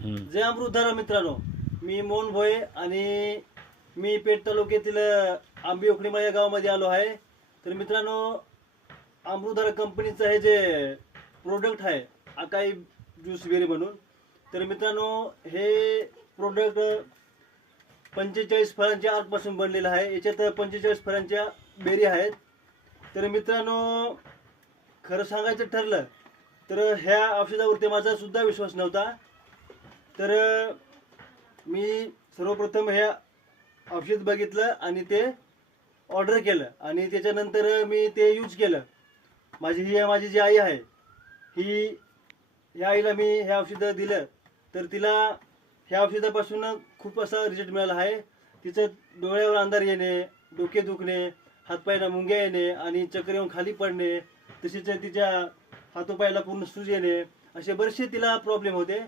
जय अमृतधारा मित्रांनो, मी मोहन भोये आणि मी पेठ तालुक्यातील आंबी उखणीमाळ या गावामध्ये आलो आहे. तर मित्रांनो, अमृतधारा कंपनीचं हे जे प्रोडक्ट आहे अकाई ज्यूस बेरी म्हणून, तर मित्रांनो हे प्रोडक्ट 45 फळांच्या आतपासून बनलेलं आहे. याच्यात 45 फळांच्या बेरी आहेत. तर मित्रांनो, खरं सांगायचं ठरलं तर ह्या औषधावरती माझा सुद्धा विश्वास नव्हता. तर मी सर्वप्रथम हे औषध बघितलं आणि ते ऑर्डर केलं आणि त्याच्यानंतर मी ते यूज केलं. माझी जी आई आहे ही, ह्या आईला मी हे औषधं दिलं तर तिला ह्या औषधापासून खूप असा रिझल्ट मिळाला आहे. तिचं डोळ्यावर अंधार येणे, डोके दुखणे, हातपायला मुंग्या येणे आणि चक्कर येऊन खाली पडणे, तसेच तिच्या हातोपायाला पूर्ण सूज येणे, असे बरेचसे तिला प्रॉब्लेम होते.